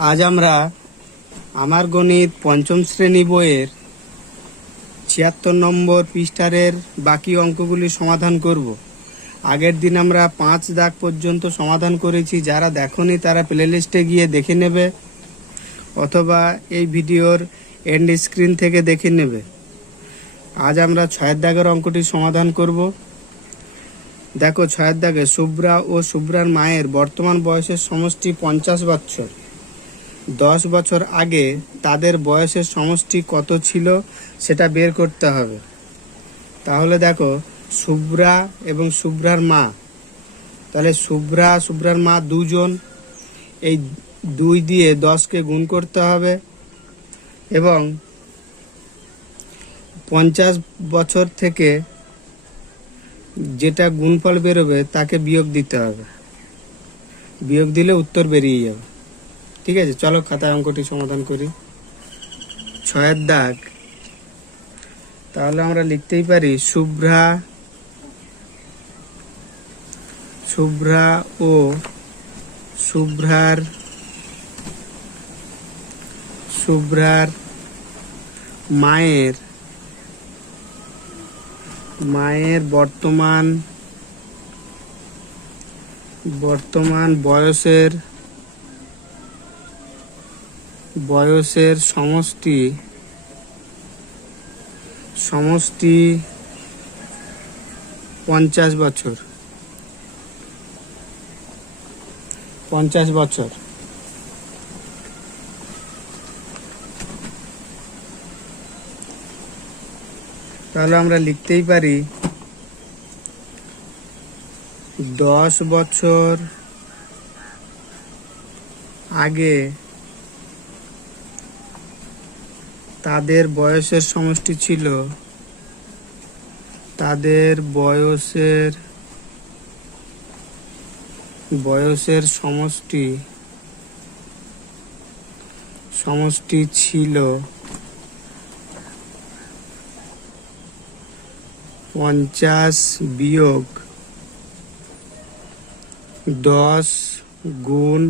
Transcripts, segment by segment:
আজ আমরা আমার গণিত পঞ্চম শ্রেণী বইয়ের ৭৬ নম্বর পৃষ্ঠারের বাকি অঙ্কগুলি সমাধান করব। আগের দিন আমরা ৫ দাগ পর্যন্ত সমাধান করেছি। যারা দেখোনি তারা প্লেলিস্টে গিয়ে দেখে নেবে, অথবা এই ভিডিওর এন্ড স্ক্রিন থেকে দেখে নেবে। আজ আমরা ৬ দাগের অঙ্কটি সমাধান করব। দেখো, ৬ দাগে শুভ্রা ও শুভ্রার মায়ের বর্তমান বয়সের সমষ্টি ৫০ বছর। ১০ বছর আগে তাদের বয়সের সমষ্টি কত ছিল সেটা বের করতে হবে। তাহলে দেখো, শুভ্রা এবং শুভ্রার মা, তাহলে শুভ্রার মা দুজন। এই ২ দিয়ে ১০কে গুণ করতে হবে এবং ৫০ বছর থেকে যেটা গুণফল বেরোবে তাকে বিয়োগ দিতে হবে। বিয়োগ দিলে উত্তর বেরিয়ে যাবে। ঠিক আছে, চলো খাতায় অঙ্কটি সমাধান করি। ৬ দাগ, তাহলে আমরা লিখতেই পারি শুভ্রা ও শুভ্রার মায়ের বর্তমান বয়সের সমষ্টি ৫০ বছর। তাহলে আমরা লিখতেই পারি ১০ বছর আগে তাদের বয়সের সমষ্টি ছিল, তাদের বয়সের সমষ্টি ছিল ৫০ বিয়োগ ১০ গুণ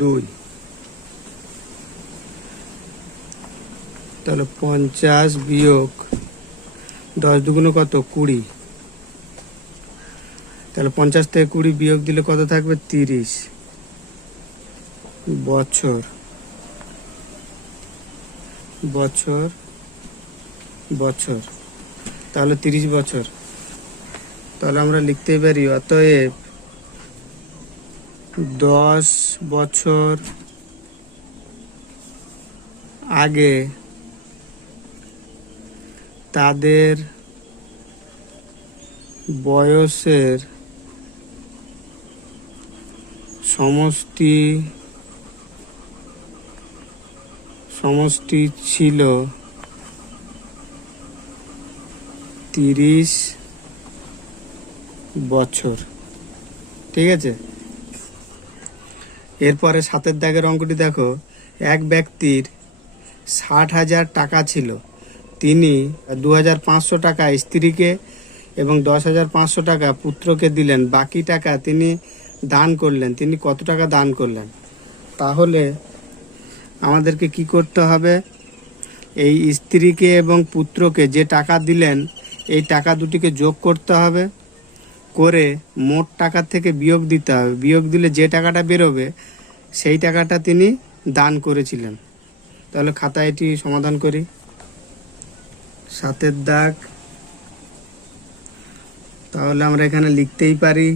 ২। তাহলে ৫০ বিয়োগ ১০ দুগুণ কত? ২০। তাহলে ৫০ থেকে ২০ বিয়োগ দিলে কত থাকবে? ৩০ বছর। তাহলে ৩০ বছর। তাহলে আমরা লিখতেই পারি অতএব ১০ বছর আগে তাদের বয়সের সমষ্টি ছিল ৩০ বছর। ঠিক আছে, এরপরে ৭ দাগের অঙ্কটি দেখো। এক ব্যক্তির ৬০,০০০ টাকা ছিল। তিনি ২,৫০০ টাকা স্ত্রীকে এবং ১০,৫০০ টাকা পুত্রকে দিলেন। বাকি টাকা তিনি দান করলেন। তিনি কত টাকা দান করলেন? তাহলে আমাদেরকে কি করতে হবে? এই স্ত্রীকে এবং পুত্রকে যে টাকা দিলেন এই টাকা দুটিকে যোগ করতে হবে, করে মোট টাকা থেকে বিয়োগ দিতে হবে। বিয়োগ দিলে যে টাকাটা বেরোবে সেই টাকাটা তিনি দান করেছিলেন। তাহলে খাতায় এটি সমাধান করি। ৭ দাগ, তাহলে আমরা এখানে লিখতেই পারি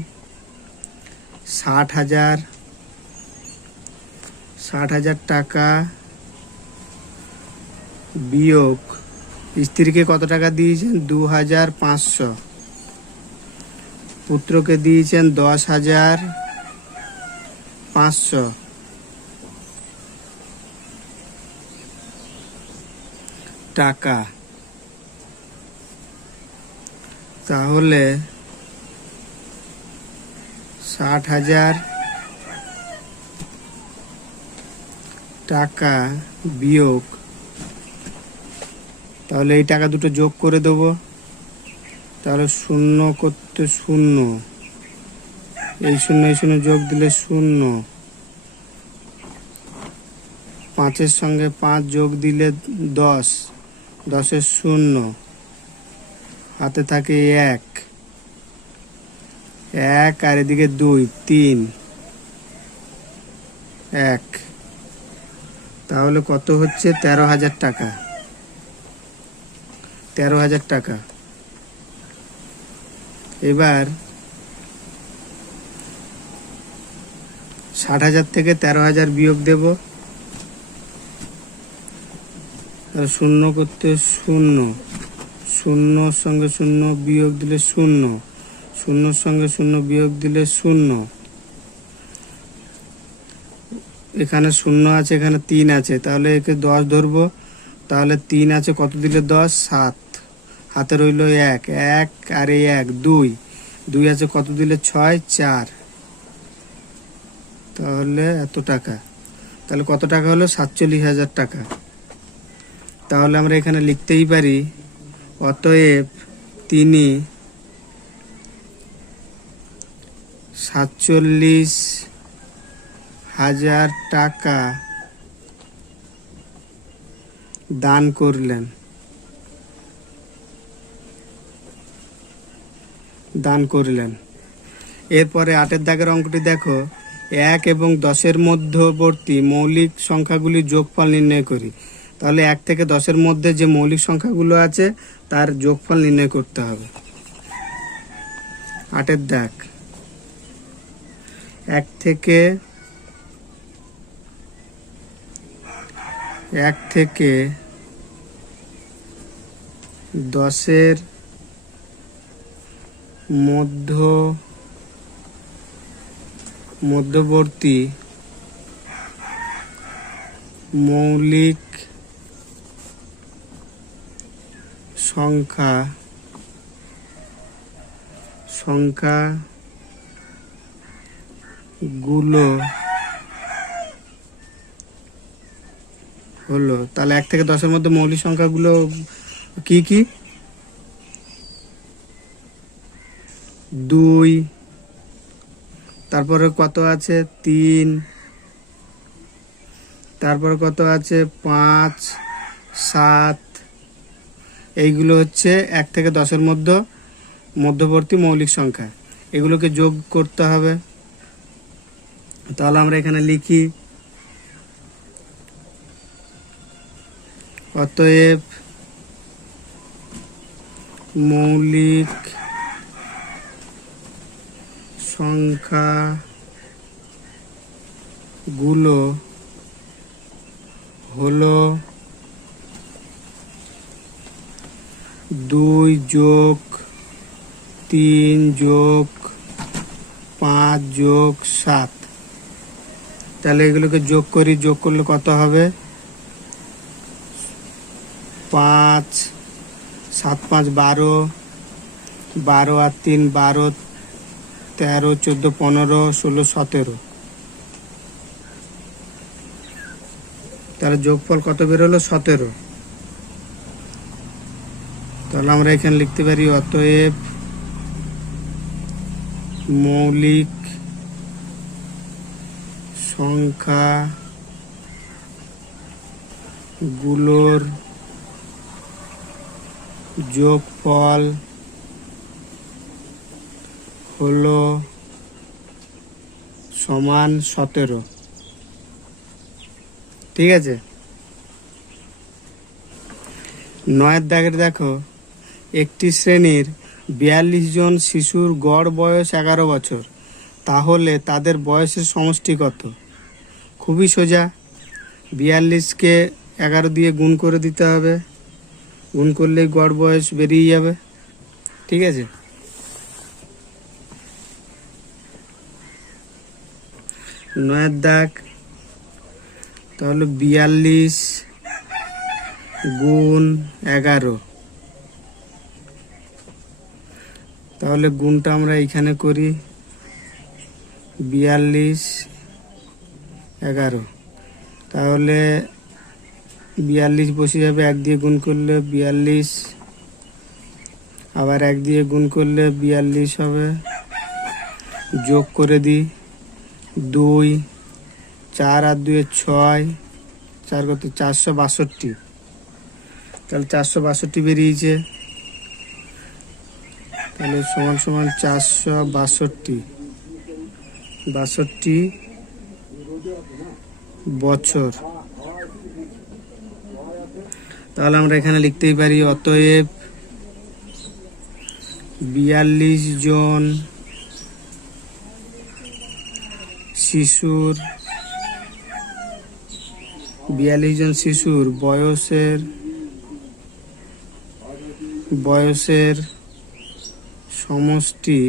৬০,০০০ টাকা বিয়োগ স্ত্রীকে কত টাকা দিয়েছেন? ২,৫০০। পুত্রকে দিয়েছেন ১০,৫০০ টাকা। তাহলে ৬০,০০০ টাকা বিয়োগ, তাহলে এই টাকা দুটো যোগ করে দেবো। তাহলে শূন্য করতে শূন্য, এই শূন্য যোগ দিলে শূন্য, 5-এর সঙ্গে 5 যোগ দিলে 10, 10-এর 0, হাতে থাকে 1, আর এদিকে 2, 3, 1, তাহলে কত হচ্ছে? 13,000 টাকা। 13,000 টাকা। এবার 60,000 থেকে 13,000 বিয়োগ দেব। শূন্য করতে 0, 0 সঙ্গে 0 বিয়োগ দিলে 0, 0 সঙ্গে 0 বিয়োগ দিলে 0, এখানে 0 আছে, এখানে 3 আছে, তাহলে একে 10 ধরবো। তাহলে 3 আছে, কত দিলে 10? 7, হাতে রইল 1, আর এই 1, 2 আছে, কত দিলে 6? 4, তাহলে এত টাকা। তাহলে কত টাকা হলো? 47,000 টাকা। তাহলে আমরা এখানে লিখতেই পারি, অতএব তিনি 47,000 টাকা দান করলেন। এরপরে 8-এর দাগের অঙ্কটি দেখো, 1 এবং 10-এর মধ্যবর্তী মৌলিক সংখ্যাগুলির যোগফল নির্ণয় করি। তাহলে 1 থেকে 10-এর মধ্যে যে মৌলিক সংখ্যাগুলো আছে তার যোগফল নির্ণয় করতে হবে। 8-এর দাগ, 1 থেকে 10-এর মধ্যবর্তী মৌলিক সংখ্যাগুলো হলো। তাহলে 1 থেকে 10-এর মধ্যে মৌলিক সংখ্যাগুলো কি কি? 2, তারপরে কত আছে? 3, তারপরে কত আছে? 5, 7, এইগুলো হচ্ছে 1 থেকে 10-এর মধ্যবর্তী মৌলিক সংখ্যা। এগুলোকে যোগ করতে হবে। তাহলে আমরা এখানে লিখি, অতএব মৌলিক সংখ্যাগুলো হলো 2 যোগ 3 যোগ 5 যোগ 7। তাহলে এগুলোকে যোগ করি, যোগ করলে কত হবে? 5, 7, 5, 12, 12 আর 3, 12, 13, 14, 15, 16, 17। তাহলে যোগফল কত বেরোলো? 17। তাহলে আমরা এখানে লিখতে পারি, অতএব মৌলিক সংখ্যাগুলোর যোগফল হলো সমান 17। ঠিক আছে। 9-এর দাগের দেখো, একটি শ্রেণীর 42 জন শিশুর গড় বয়স 11 বছর, তাহলে তাদের বয়সের সমষ্টি কত? খুবই সোজা, 42-কে 11 দিয়ে গুণ করে দিতে হবে, গুণ করলেই গড় বয়স বেরিয়ে যাবে। ঠিক আছে। 9-এর দাগ, তাহলে 42 গুণ 11, তাহলে গুণটা আমরা এইখানে করি, 42, 11, তাহলে 42 বসে যাবে, 1 দিয়ে গুণ করলে 42, আবার 1 দিয়ে গুণ করলে 42 হবে, যোগ করে দিই, 2, 4 আর 2, 6, 4 কত 462, তাহলে 462 বেরিয়েছে। তাহলে সমান সমান 462 বছর। তাহলে আমরা এখানে লিখতেই পারি অতএব 42 জন শিশুর বয়সের সমষ্টি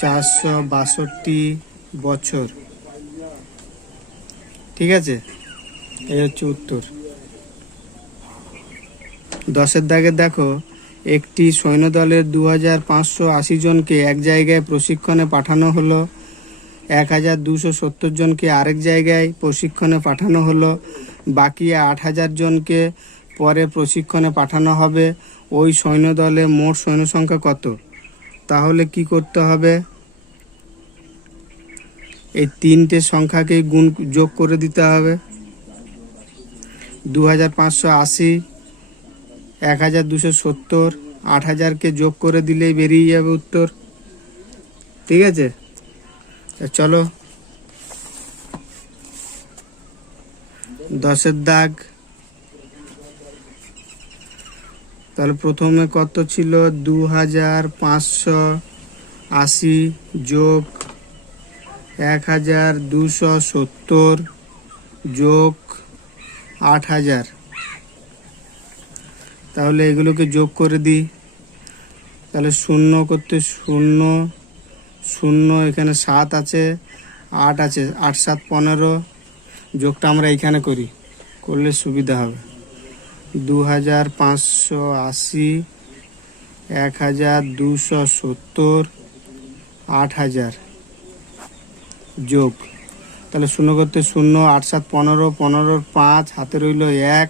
462 বছর। ঠিক আছে, এই হচ্ছে উত্তর। 10-এর দাগে দেখো, একটি সৈন্যদলের 2580 জনকে এক জায়গায় প্রশিক্ষণে পাঠানো হলো, 1270 জনকে আরেক জায়গায় প্রশিক্ষণে পাঠানো হলো, বাকি 8000 জনকে পরে প্রশিক্ষণে পাঠানো হবে। ওই সৈন্যদলে মোট সৈন্য সংখ্যা কত? তাহলে কি করতে হবে? এই তিনটে সংখ্যাকে যোগ করে দিতে হবে। 2580, 1270, 8000কে যোগ করে দিলেই বেরিয়ে যাবে উত্তর। ঠিক আছে, চলো 10-এর দাগ। তাহলে প্রথমে কত ছিল? 2580 যোগ 1270 যোগ 8000। তাহলে এগুলোকে যোগ করে দিই। তাহলে 0 করতে 0 0, এখানে 7 আছে, 8 আছে, 8 7 15। যোগটা আমরা এইখানে করি, করলে সুবিধা হবে। 2580, 1270, 8000 যোগ। তাহলে 0 করতে 0, 8 7 15, 15 5, হাতে রইল 1,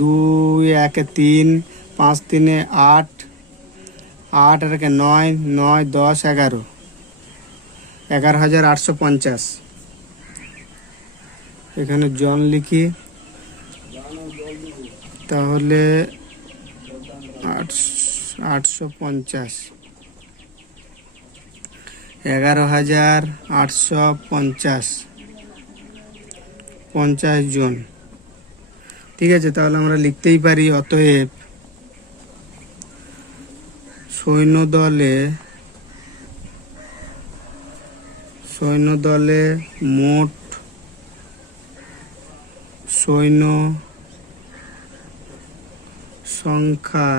2 1 3, 5 3 8, 8 আর 9, 9 10 11, 11850। এখানে জন লিখি, তাহলে 850, 11850 50 জন। ঠিক আছে, তাহলে আমরা লিখতেই পারি অতএব সৈন্যদলে মোট সৈন্য সংখ্যা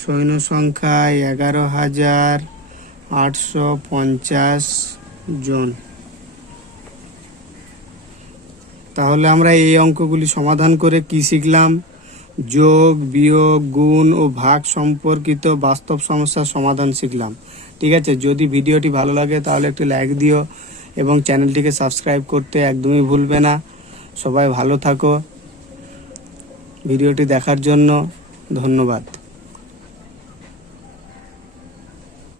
11850 জন। তাহলে আমরা এই অঙ্কগুলি সমাধান করে কি শিখলাম? যোগ, বিয়োগ, গুণ ও ভাগ সম্পর্কিত বাস্তব সমস্যার সমাধান শিখলাম। ঠিক আছে, যদি ভিডিওটি ভালো লাগে তাহলে একটু লাইক দিও এবং চ্যানেলটিকে সাবস্ক্রাইব করতে একদমই ভুলবে না। সবাই ভালো থাকো। ভিডিওটি দেখার জন্য ধন্যবাদ।